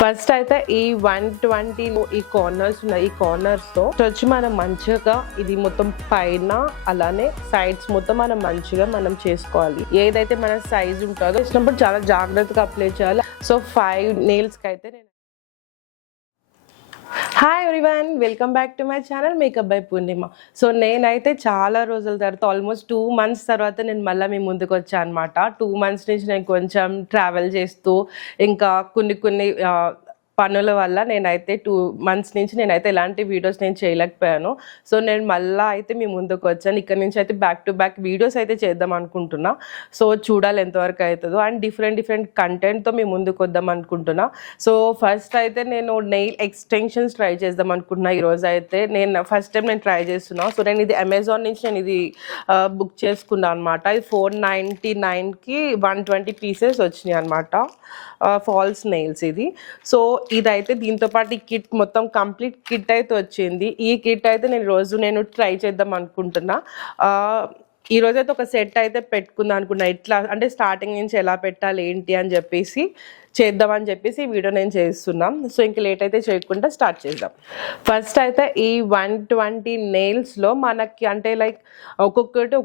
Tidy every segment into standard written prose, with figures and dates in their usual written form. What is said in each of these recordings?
First అయితే ఈ 120 ఈ కార్నర్స్ ఉన్నాయి. ఈ కార్నర్స్ తో వచ్చి మనం మంచిగా ఇది మొత్తం పైన అలానే సైడ్స్ మొత్తం మనం చేసుకోవాలి. ఏదైతే మన సైజ్ ఉంటుందో చేసినప్పుడు చాలా జాగ్రత్తగా అప్లై చేయాలి. సో 5 నెయిల్స్ కి అయితే hi everyone, welcome back to my channel makeup by Purnima. So నేనైతే చాలా రోజుల తర్వాత ఆల్మోస్ట్ 2 months తర్వాత నేను మళ్ళీ మీ ముందుకు వచ్చాను అనమాట. 2 months నుంచి నేను కొంచెం ట్రావెల్ చేస్తూ ఇంకా కొన్ని పనుల వల్ల నేనైతే 2 months నుంచి నేనైతే ఎలాంటి వీడియోస్ నేను చేయలేకపోయాను. సో నేను మళ్ళీ అయితే మీ ముందుకు వచ్చాను. ఇక్కడ నుంచి అయితే బ్యాక్ టు బ్యాక్ వీడియోస్ అయితే చేద్దాం అనుకుంటున్నా. సో చూడాలి ఎంతవరకు అవుతుందో. అండ్ డిఫరెంట్ కంటెంట్తో మీ ముందుకు వద్దాం అనుకుంటున్నా. సో ఫస్ట్ అయితే నేను నెయిల్ ఎక్స్టెన్షన్స్ ట్రై చేద్దాం అనుకుంటున్నా. ఈరోజు అయితే నేను ఫస్ట్ టైం నేను ట్రై చేస్తున్నా. సో నేను ఇది అమెజాన్ నుంచి నేను ఇది బుక్ చేసుకున్నాను అనమాట. ఇది 499కి 120 pieces వచ్చినాయి అనమాట. ఫాల్స్ నెయిల్స్ ఇది. సో ఇదైతే దీంతో పాటు ఈ కిట్ మొత్తం కంప్లీట్ కిట్ అయితే వచ్చింది. ఈ కిట్ అయితే నేను ట్రై చేద్దాం అనుకుంటున్నా. ఈ రోజైతే ఒక సెట్ అయితే పెట్టుకుందాం అనుకున్నా. ఎట్లా అంటే స్టార్టింగ్ నుంచి ఎలా పెట్టాలి ఏంటి అని చెప్పేసి చేద్దామని చెప్పేసి ఈ వీడియో నేను చేస్తున్నాం. సో ఇంక లేట్ అయితే చేయకుండా స్టార్ట్ చేద్దాం. ఫస్ట్ అయితే ఈ 120 నెయిల్స్లో మనకి అంటే లైక్ ఒక్కొక్కటి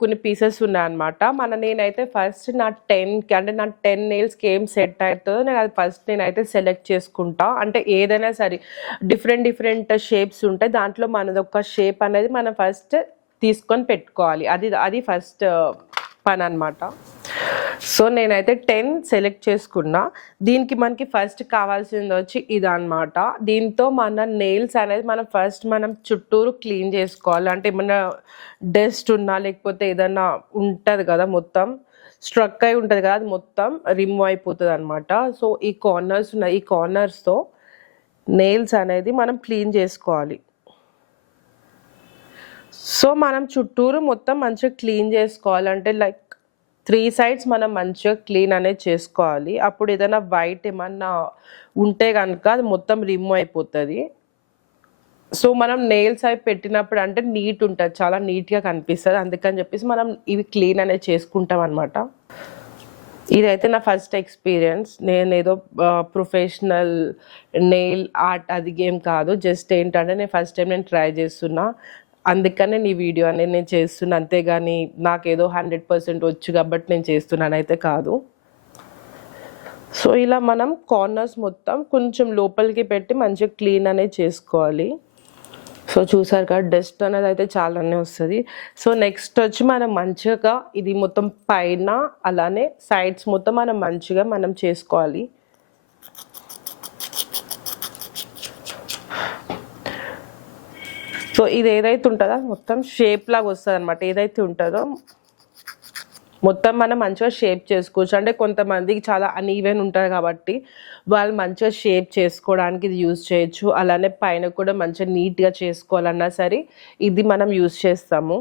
కొన్ని పీసెస్ ఉన్నాయన్నమాట. నేనైతే ఫస్ట్ నా 10 నెయిల్స్కి ఏం సెట్ అవుతుందో నేను అది ఫస్ట్ నేనైతే సెలెక్ట్ చేసుకుంటా. అంటే ఏదైనా సరే డిఫరెంట్ షేప్స్ ఉంటాయి. దాంట్లో మనది ఒక షేప్ అనేది మనం ఫస్ట్ తీసుకొని పెట్టుకోవాలి. అది ఫస్ట్ పని అనమాట. సో నేనైతే 10 సెలెక్ట్ చేసుకున్నా. దీనికి మనకి ఫస్ట్ కావాల్సింది వచ్చి ఇదన్నమాట. దీంతో మన నెయిల్స్ అనేది మనం చుట్టూరు క్లీన్ చేసుకోవాలి. అంటే ఏమన్నా డస్ట్ ఉన్నా లేకపోతే ఏదన్నా ఉంటుంది కదా, మొత్తం స్ట్రక్ అయి ఉంటుంది కదా, అది మొత్తం రిమూవ్ అయిపోతుంది అనమాట. సో ఈ కార్నర్స్ ఉన్నాయి. ఈ కార్నర్స్తో నెయిల్స్ అనేది మనం క్లీన్ చేసుకోవాలి. సో మనం చుట్టూరు మొత్తం మంచిగా క్లీన్ చేసుకోవాలంటే లైక్ 3 sides మనం మంచిగా క్లీన్ అనేది చేసుకోవాలి. అప్పుడు ఏదైనా వైట్ ఏమన్నా ఉంటే కనుక అది మొత్తం రిమూవ్ అయిపోతుంది. సో మనం నెయిల్స్ అవి పెట్టినప్పుడు అంటే నీట్ ఉంటుంది, చాలా నీట్గా కనిపిస్తుంది. అందుకని చెప్పేసి మనం ఇవి క్లీన్ అనేది చేసుకుంటాం అనమాట. ఇదైతే నా ఫస్ట్ ఎక్స్పీరియన్స్. నేను ఏదో ప్రొఫెషనల్ నెయిల్ ఆర్ట్ అది ఏం కాదు, జస్ట్ ఏంటంటే నేను ఫస్ట్ టైం నేను ట్రై చేస్తున్నా. అందుకనే నీ వీడియో అనేది నేను చేస్తున్నా, అంతేగాని నాకేదో 100% వచ్చు కాబట్టి నేను చేస్తున్నాను అయితే కాదు. సో ఇలా మనం కార్నర్స్ మొత్తం కొంచెం లోపలికి పెట్టి మంచిగా క్లీన్ అనేది చేసుకోవాలి. సో చూసారు కదా, డస్ట్ అనేది అయితే చాలానే వస్తుంది. సో నెక్స్ట్ వచ్చి మనం మంచిగా ఇది మొత్తం పైన అలానే సైడ్స్ మొత్తం మనం చేసుకోవాలి. సో ఇది ఏదైతే ఉంటుందో మొత్తం షేప్ లాగా వస్తుంది అనమాట. ఏదైతే ఉంటుందో మొత్తం మనం మంచిగా షేప్ చేసుకోవచ్చు. అంటే కొంతమందికి చాలా అన్ఈవెన్ ఉంటుంది కాబట్టి వాళ్ళు మంచిగా షేప్ చేసుకోవడానికి ఇది యూజ్ చేయొచ్చు. అలానే పైన కూడా మంచిగా నీట్గా చేసుకోవాలన్నా సరే ఇది మనం యూజ్ చేస్తాము.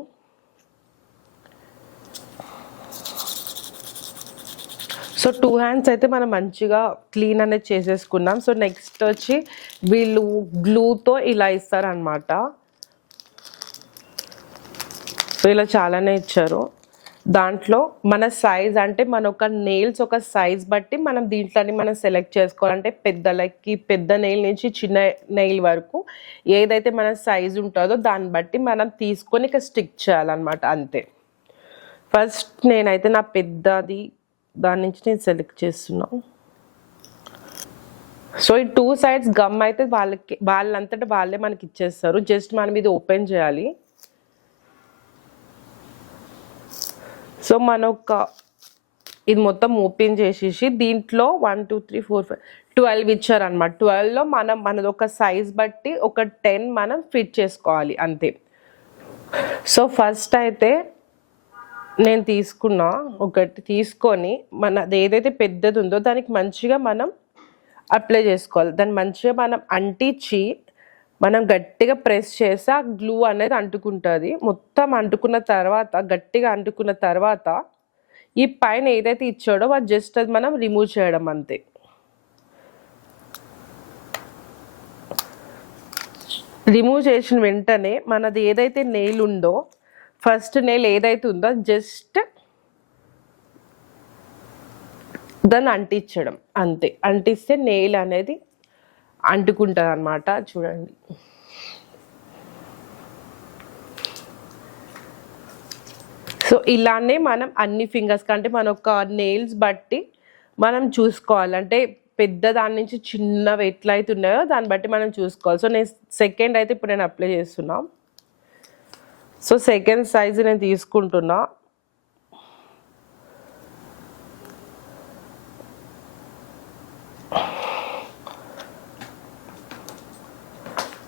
సో 2 hands అయితే మనం మంచిగా క్లీన్ అనేది చేసేసుకున్నాం. సో నెక్స్ట్ వచ్చి వీళ్ళు గ్లూతో ఇలా ఇస్తారనమాట. సో ఇలా చాలానే ఇచ్చారు. దాంట్లో మన సైజ్ అంటే మన ఒక నెయిల్స్ ఒక సైజ్ బట్టి మనం దీంట్లోని మనం సెలెక్ట్ చేసుకోవాలంటే పెద్ద నెయిల్ నుంచి చిన్న నెయిల్ వరకు ఏదైతే మన సైజ్ ఉంటుందో దాన్ని బట్టి మనం తీసుకొని ఇక స్టిక్ చేయాలన్నమాట, అంతే. ఫస్ట్ నేనైతే నా పెద్దది దాని నుంచి నేను సెలెక్ట్ చేస్తున్నాను. సో ఈ 2 sides గమ్ అయితే వాళ్ళంతటా వాళ్ళే మనకి ఇచ్చేస్తారు. జస్ట్ మనం ఇది ఓపెన్ చేయాలి. సో ఇది మొత్తం ఓపెన్ చేసేసి దీంట్లో 1 2 3 4 5 12 ఇచ్చారనమాట. 12లో మనది ఒక సైజ్ బట్టి ఒక 10 మనం ఫిట్ చేసుకోవాలి, అంతే. సో ఫస్ట్ అయితే నేను ఒకటి తీసుకొని మనది ఏదైతే పెద్దది ఉందో దానికి మంచిగా మనం అప్లై చేసుకోవాలి. దాన్ని మంచిగా మనం అంటించి మనం గట్టిగా ప్రెస్ చేసి ఆ గ్లూ అనేది అంటుకుంటుంది. మొత్తం గట్టిగా అంటుకున్న తర్వాత ఈ పైన ఏదైతే ఇచ్చాడో అది జస్ట్ అది మనం రిమూవ్ చేయడం, అంతే. రిమూవ్ చేసిన వెంటనే మనది ఏదైతే నెయిల్ ఉందో ఫస్ట్ నెయిల్ ఏదైతే ఉందో జస్ట్ దాన్ని అంటించడం అంతే. అంటిస్తే నెయిల్ అనేది అంటుకుంటుంది అన్నమాట. చూడండి. సో ఇలానే మనం అన్ని ఫింగర్స్ కంటే మన ఒక నెయిల్స్ బట్టి మనం చూసుకోవాలి. అంటే పెద్ద దాని నుంచి చిన్నవి ఎట్లయితే ఉన్నాయో దాన్ని బట్టి మనం చూసుకోవాలి. సో నేను సెకండ్ అయితే ఇప్పుడు నేను అప్లై చేస్తున్నా. సో సెకండ్ సైజ్ నేను తీసుకుంటున్నా.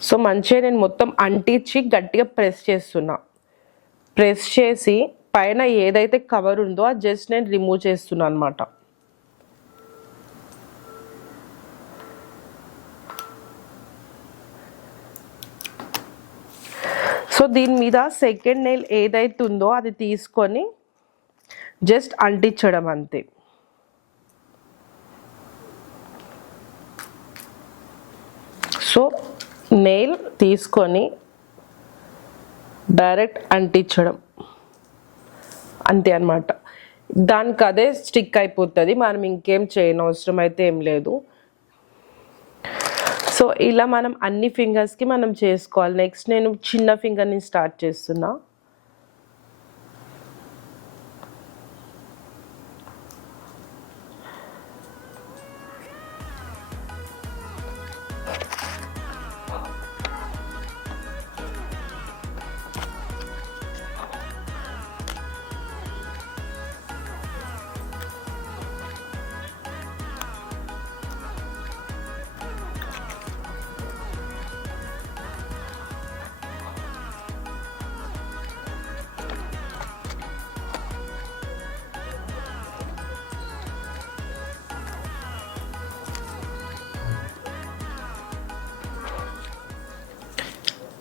సో మంచిగా నేను మొత్తం అంటించి గట్టిగా ప్రెస్ చేస్తున్నా. ప్రెస్ చేసి పైన ఏదైతే కవర్ ఉందో అది జస్ట్ నేను రిమూవ్ చేస్తున్నా అనమాట. సో దీని మీద సెకండ్ నెయిల్ ఏదైతే ఉందో అది తీసుకొని జస్ట్ అంటించడం అంతే. సో నెయిల్ తీసుకొని డైరెక్ట్ అంటించడం అంతే అన్నమాట. దానికి అదే స్టిక్ అయిపోతుంది, మనం ఇంకేం చేయనవసరం అయితే ఏం లేదు. సో ఇలా మనం అన్ని ఫింగర్స్కి మనం చేసుకోవాలి. నెక్స్ట్ నేను చిన్న ఫింగర్ని స్టార్ట్ చేస్తున్నా.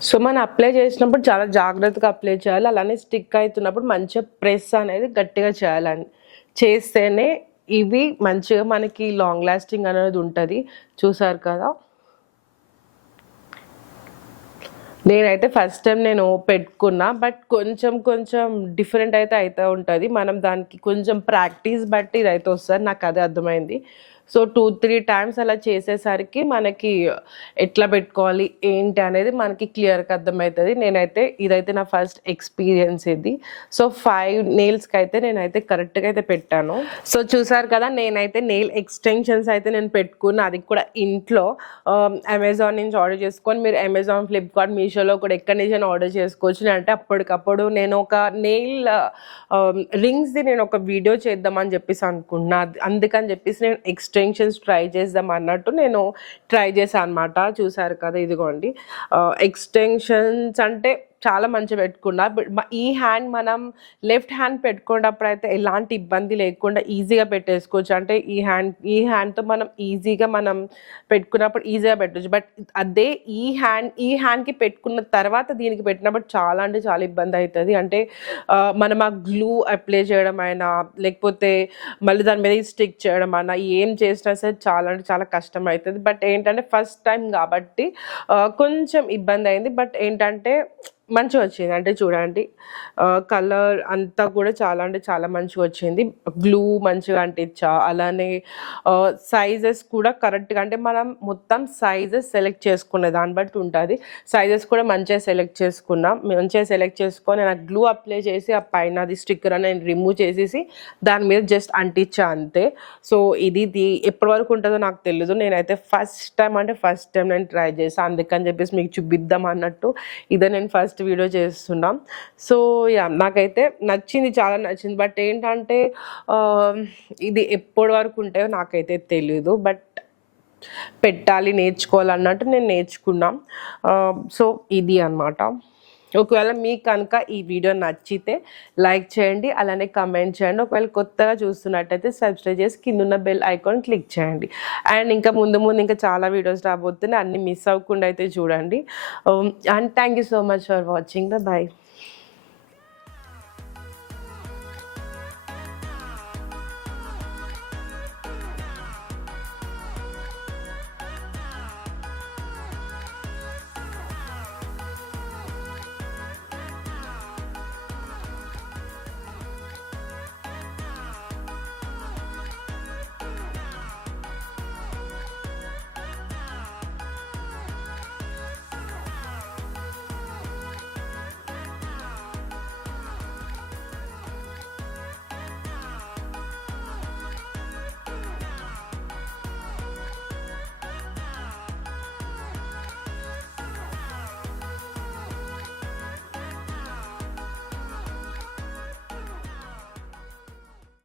సో మనం అప్లై చేసినప్పుడు చాలా జాగ్రత్తగా అప్లై చేయాలి. అలానే స్టిక్ అవుతున్నప్పుడు మంచిగా ప్రెస్ అనేది గట్టిగా చేయాలండి. చేస్తేనే ఇవి మంచిగా మనకి లాంగ్ లాస్టింగ్ అనేది ఉంటుంది. చూసారు కదా. నేనైతే ఫస్ట్ టైం నేను పెట్టుకున్నా, బట్ కొంచెం కొంచెం డిఫరెంట్ అయితే అవుతూ ఉంటుంది. మనం దానికి కొంచెం ప్రాక్టీస్ బట్టి ఇదైతే వస్తుంది. నాకు అదే అర్థమైంది. సో 2-3 టైమ్స్ అలా చేసేసరికి మనకి ఎట్లా పెట్టుకోవాలి ఏంటి అనేది మనకి క్లియర్గా అర్థమవుతుంది. నేనైతే ఇదైతే నా ఫస్ట్ ఎక్స్పీరియన్స్ ఇది. సో 5 నెయిల్స్కి అయితే నేనైతే కరెక్ట్గా అయితే పెట్టాను. సో చూసారు కదా, నేనైతే నెయిల్ ఎక్స్టెన్షన్స్ అయితే నేను పెట్టుకున్నా. అది కూడా ఇంట్లో అమెజాన్ నుంచి ఆర్డర్ చేసుకొని, మీరు అమెజాన్, ఫ్లిప్కార్ట్, మీషోలో కూడా ఎక్కడి నుంచి ఆర్డర్ చేసుకోవచ్చు. అంటే అప్పటికప్పుడు నేను ఒక నెయిల్ రింగ్స్ది నేను ఒక వీడియో చేద్దామని చెప్పేసి అనుకున్నా. అందుకని చెప్పేసి నేను ఎక్స్టెన్షన్స్ ట్రై చేద్దాం అన్నట్టు నేను ట్రై చేశాను అనమాట. చూసారు కదా, ఇదిగోండి ఎక్స్టెన్షన్స్ అంటే చాలా మంచిగా పెట్టుకున్నా. ఈ హ్యాండ్ మనం లెఫ్ట్ హ్యాండ్ పెట్టుకున్నప్పుడు అయితే ఎలాంటి ఇబ్బంది లేకుండా ఈజీగా పెట్టేసుకోవచ్చు. అంటే ఈ హ్యాండ్తో మనం ఈజీగా మనం పెట్టుకున్నప్పుడు ఈజీగా పెట్టవచ్చు. బట్ అదే ఈ హ్యాండ్కి పెట్టుకున్న తర్వాత దీనికి పెట్టినప్పుడు చాలా అంటే చాలా ఇబ్బంది అవుతుంది. అంటే మనం ఆ గ్లూ అప్లై చేయడం అయినా, లేకపోతే మళ్ళీ దాని మీద స్టిక్ చేయడం అయినా, ఏం చేసినా సరే చాలా అంటే చాలా కష్టం అవుతుంది. బట్ ఏంటంటే ఫస్ట్ టైం కాబట్టి కొంచెం ఇబ్బంది అయింది. బట్ ఏంటంటే మంచిగా వచ్చింది. అంటే చూడండి కలర్ అంతా కూడా చాలా అంటే చాలా మంచిగా వచ్చింది. గ్లూ మంచిగా అంటించా. అలానే సైజెస్ కూడా కరెక్ట్గా, అంటే మనం మొత్తం సైజెస్ సెలెక్ట్ చేసుకునే దాన్ని బట్టి ఉంటుంది. సైజెస్ కూడా మంచిగా సెలెక్ట్ చేసుకున్నాం. మంచిగా సెలెక్ట్ చేసుకొని నాకు గ్లూ అప్లై చేసి ఆ పైన అది స్టిక్కర్ అని నేను రిమూవ్ చేసేసి దాని మీద జస్ట్ అంటించా అంతే. సో ఇది ఎప్పటి వరకు ఉంటుందో నాకు తెలియదు. నేనైతే ఫస్ట్ టైం నేను ట్రై చేసాను. అందుకని చెప్పేసి మీకు చూపిద్దాం అన్నట్టు ఇదే నేను ఫస్ట్ వీడియో చేస్తున్నాం. సో యా, నాకైతే నచ్చింది, చాలా నచ్చింది. బట్ ఏంటంటే ఇది ఎప్పటి వరకు ఉంటాయో నాకైతే తెలీదు. బట్ పెట్టాలి, నేర్చుకోవాలన్నట్టు నేను నేర్చుకున్నాం. సో ఇది అన్నమాట. ఒకవేళ మీకు కనుక ఈ వీడియో నచ్చితే లైక్ చేయండి, అలానే కమెంట్ చేయండి. ఒకవేళ కొత్తగా చూస్తున్నట్టయితే సబ్స్క్రైబ్ చేసి కింద బెల్ ఐకాన్ క్లిక్ చేయండి. అండ్ ఇంకా ముందు ఇంకా చాలా వీడియోస్ రాబోతున్నాయి, అన్ని మిస్ అవ్వకుండా అయితే చూడండి. And thank you so much for watching. Bye.